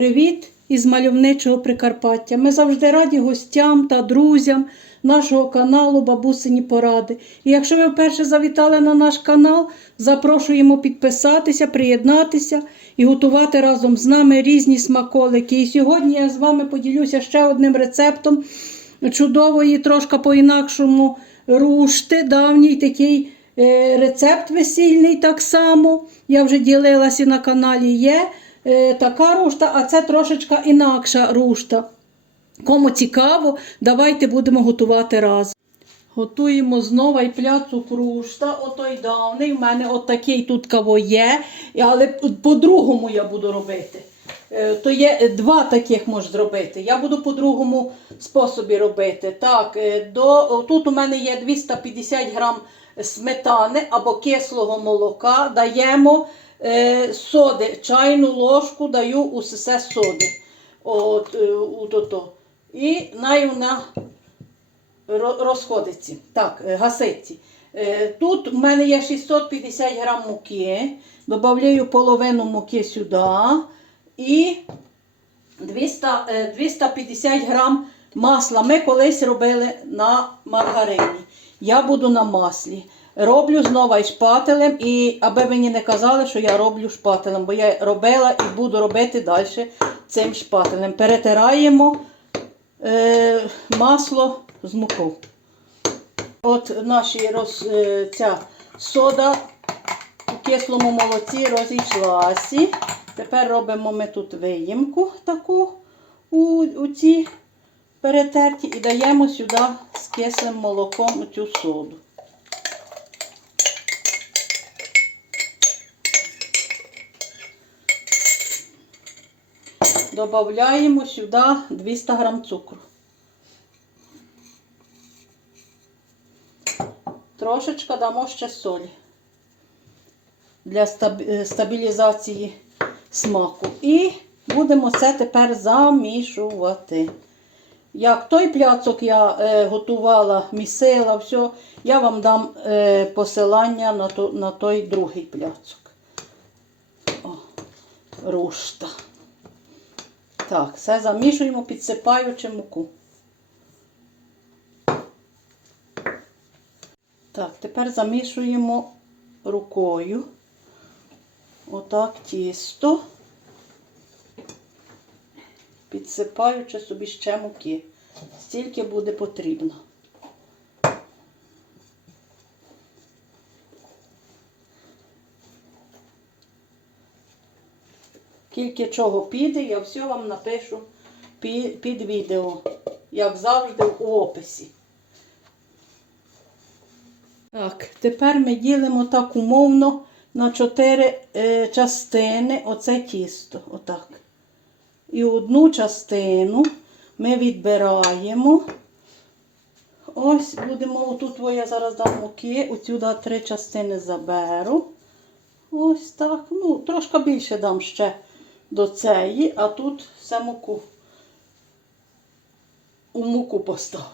Привіт із мальовничого Прикарпаття. Ми завжди раді гостям та друзям нашого каналу Бабусині Поради. І якщо ви вперше завітали на наш канал, запрошуємо підписатися, приєднатися і готувати разом з нами різні смаколики. І сьогодні я з вами поділюся ще одним рецептом чудової, трошки по-інакшому рушти, давній такий е, рецепт весільний так само. Я вже ділилася на каналі є така рушта, а це трошечка інакша рушта. Кому цікаво, давайте будемо готувати разом. Готуємо знову і пляцу рушта, отой давний. У мене от такий тут каво є, але по-другому я буду робити. Е, То є два таких можеш зробити. Я буду по другому способі робити. Так, е, до, тут у мене є 250 грам сметани або кислого молока. Даємо е, соди, чайну ложку даю у все соди. От, е, от, ото. І най вона розходиться. Так, е, гаситься. Е, Тут у мене є 650 грам муки. Добавляю половину муки сюди. І 200, е, 250 грам масла. Ми колись робили на маргарині. Я буду на маслі. Роблю знову і шпателем, і аби мені не казали, що я роблю шпателем, бо я робила і буду робити далі цим шпателем. Перетираємо е, масло з мукою. От наші роз, е, ця сода у кислому молоці розійшлася. Тепер робимо ми тут виїмку таку у, у ці перетерті і даємо сюди з кислим молоком цю соду. Добавляємо сюди 200 грам цукру. Трошечка дамо ще солі для е, стабілізації смаку. І будемо це тепер замішувати. Як той пляцок я е, готувала, місила, все, я вам дам е, посилання на, то, на той другий пляцок. О, рушта. Так, все замішуємо, підсипаючи муку. Так, тепер замішуємо рукою. Отак тісто, підсипаючи собі ще муки. Стільки буде потрібно. Скільки чого піде, я все вам напишу під, відео, як завжди в описі. Так, тепер ми ділимо так умовно на чотири е, частини оце тісто. Отак. І одну частину ми відбираємо. Ось будемо, отут я зараз дам муки, отсюди три частини заберу. Ось так. Ну, трошки більше дам ще до цієї, а тут все муку. У муку поставлю.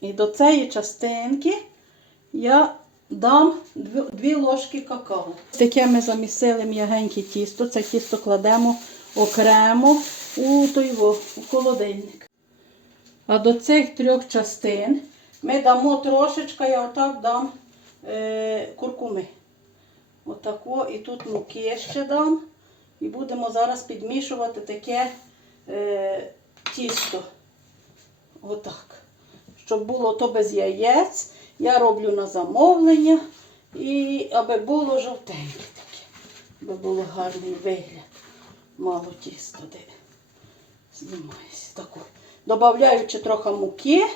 І до цієї частинки я дам дві, ложки какао. Таке ми замісили м'ягеньке тісто. Це тісто кладемо окремо у той у холодильник. А до цих трьох частин ми дамо трошечки, я отак дам е, куркуми. Отако, і тут муки ще дам. І будемо зараз підмішувати таке е, тісто. Отак. Щоб було то без яєць, я роблю на замовлення. І аби було жовтеньке таке, аби було гарний вигляд. Мало тіста де знімається. Таку. Добавляючи трохи муки,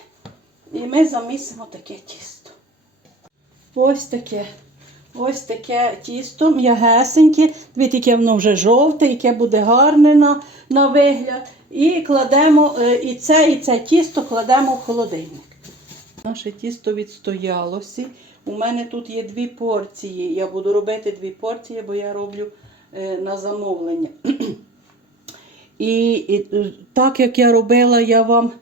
і ми замісимо таке тісто. Ось таке. Ось таке тісто, м'ягесеньке. Дивіться, яке воно вже жовте, яке буде гарне на, на вигляд. І кладемо е, і це, і це тісто кладемо в холодильник. Наше тісто відстоялося. У мене тут є дві порції. Я буду робити дві порції, бо я роблю е, на замовлення. І, і е, так як я робила, я вам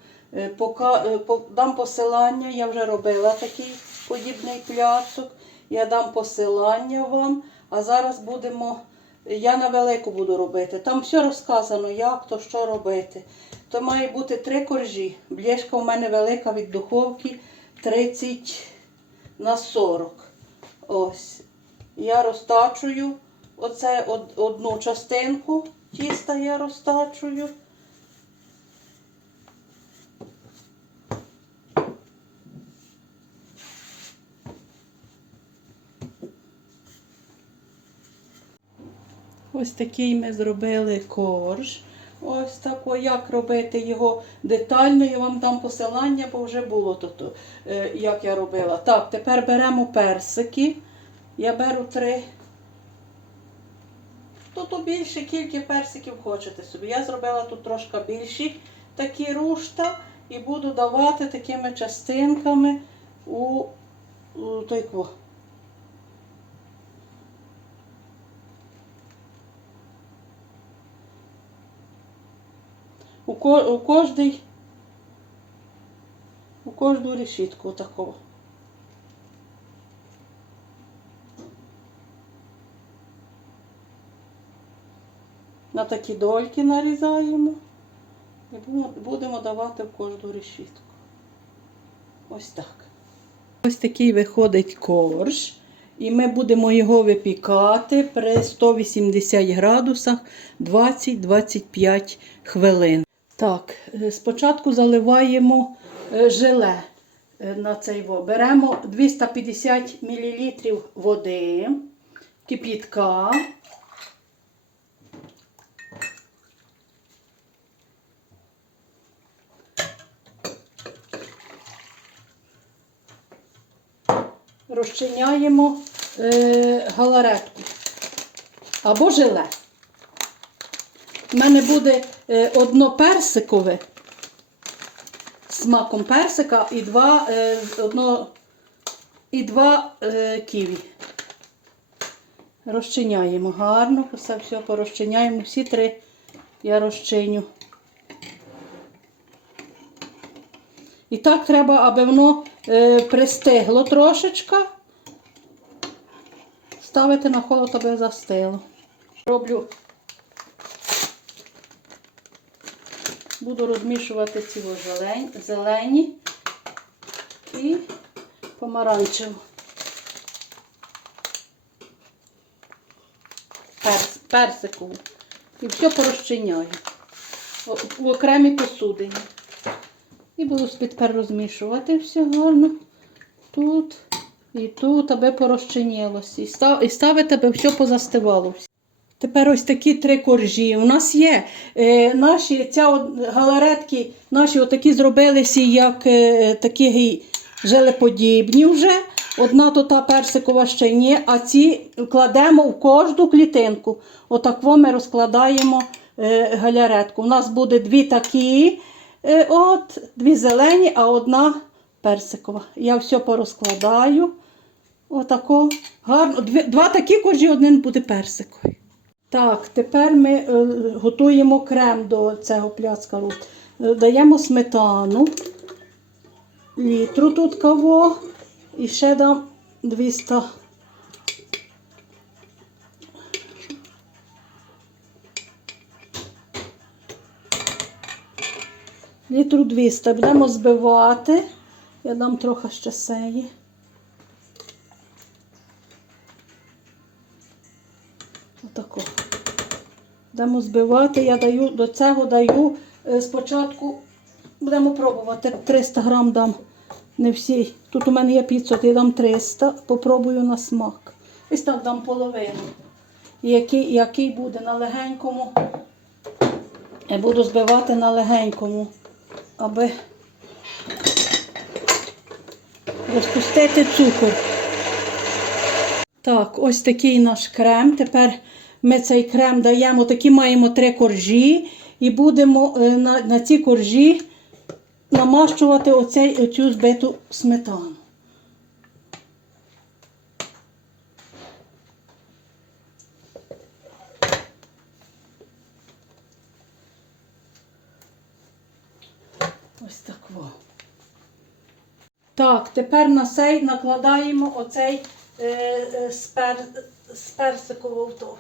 пока, по- дам посилання. Я вже робила такий подібний пляцок. Я дам посилання вам. А зараз будемо я на велику буду робити. Там все розказано, як то, що робити. То має бути три коржі. Блєшка у мене велика від духовки 30 на 40. Ось. Я розтачую оце одну частинку тіста я розтачую. Ось такий ми зробили корж. Ось тако, як робити його детально, я вам дам посилання, бо вже було тут, е, як я робила. Так, тепер беремо персики. Я беру три. Тут більше кілька персиків хочете собі. Я зробила тут трошки більші такі рушта і буду давати такими частинками у, у той У, ко, у кожний, у кожну решітку такого. На такі дольки нарізаємо і будемо- давати в кожну решітку. Ось так. Ось такий виходить корж. І ми будемо його випікати при 180 градусах 20-25 хвилин. Так, е, спочатку заливаємо е, желе е, на цей во. Беремо 250 мл води, кипітка. розчиняємо е, галаретку або желе. У мене буде одно персикове смаком персика і два, е, одно, і два е, ківі. Розчиняємо гарно, все, все порозчиняємо. Всі три я розчиню. І так треба, аби воно е, пристигло трошечка. Ставити на холод, аби застило. Роблю. Буду розмішувати ці зелені і помаранчеву. Перс, персикову. І все порозчиняю. В окремій посудині. І буду тепер розмішувати все гарно. Тут і тут, аби порозчинілося. І ставити, аби все позастивало. Тепер ось такі три коржі. У нас є е, наші ця от, галаретки, наші отакі зробилися, як е, такі желеподібні вже. Одна то та персикова ще ні, а ці кладемо в кожну клітинку. Отак во ми розкладаємо е, галаретку. У нас буде дві такі, е, от, дві зелені, а одна персикова. Я все порозкладаю. Отако гарно. Два такі коржі, один буде персиковий. Так, тепер ми е, готуємо крем до цього пляцка. Е, Даємо сметану, літру тут каво і ще дам 200. Літру 200. Будемо збивати. Я дам трохи ще сеї. Будемо збивати. Я даю до цього даю е, спочатку. Будемо пробувати. 300 грам дам. Не всі. Тут у мене є 500, я дам 300. Попробую на смак. Ось так дам половину. Який, який буде на легенькому. Я буду збивати на легенькому, аби розпустити цукор. Так, ось такий наш крем. Тепер ми цей крем даємо, такі маємо три коржі, і будемо е, на, на ці коржі намащувати оцей, оцю збиту сметану. Ось так. Так, тепер на цей накладаємо оцей е, е, з, пер, з персикового то.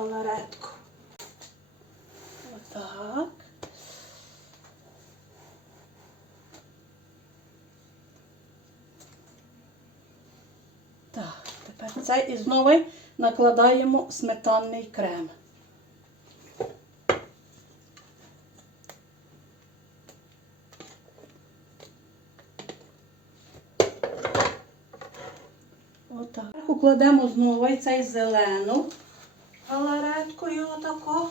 Галаретку. Отак. Так, тепер це і знову накладаємо сметанний крем. Отак. Укладемо знову цей зелену галареткою отако.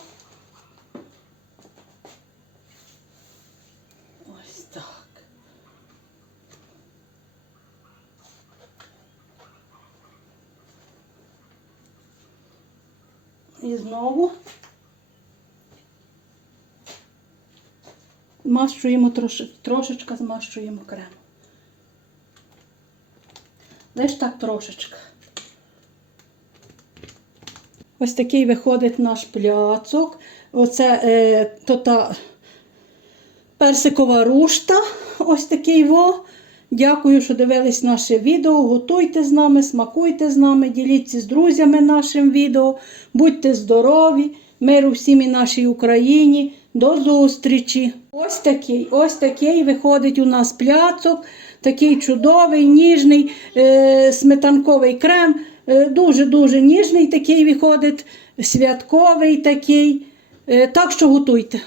Ось так. І знову змащуємо троши, трошечка змащуємо крем. Лиш так трошечка. Ось такий виходить наш пляцок. Оце е, то та персикова рушта. Ось такий во. Дякую, що дивились наше відео. Готуйте з нами, смакуйте з нами, діліться з друзями нашим відео. Будьте здорові, миру всім і нашій Україні. До зустрічі! Ось такий, ось такий виходить у нас пляцок. Такий чудовий, ніжний е, сметанковий крем. Дуже-дуже ніжний такий виходить, святковий такий. Е, так що готуйте.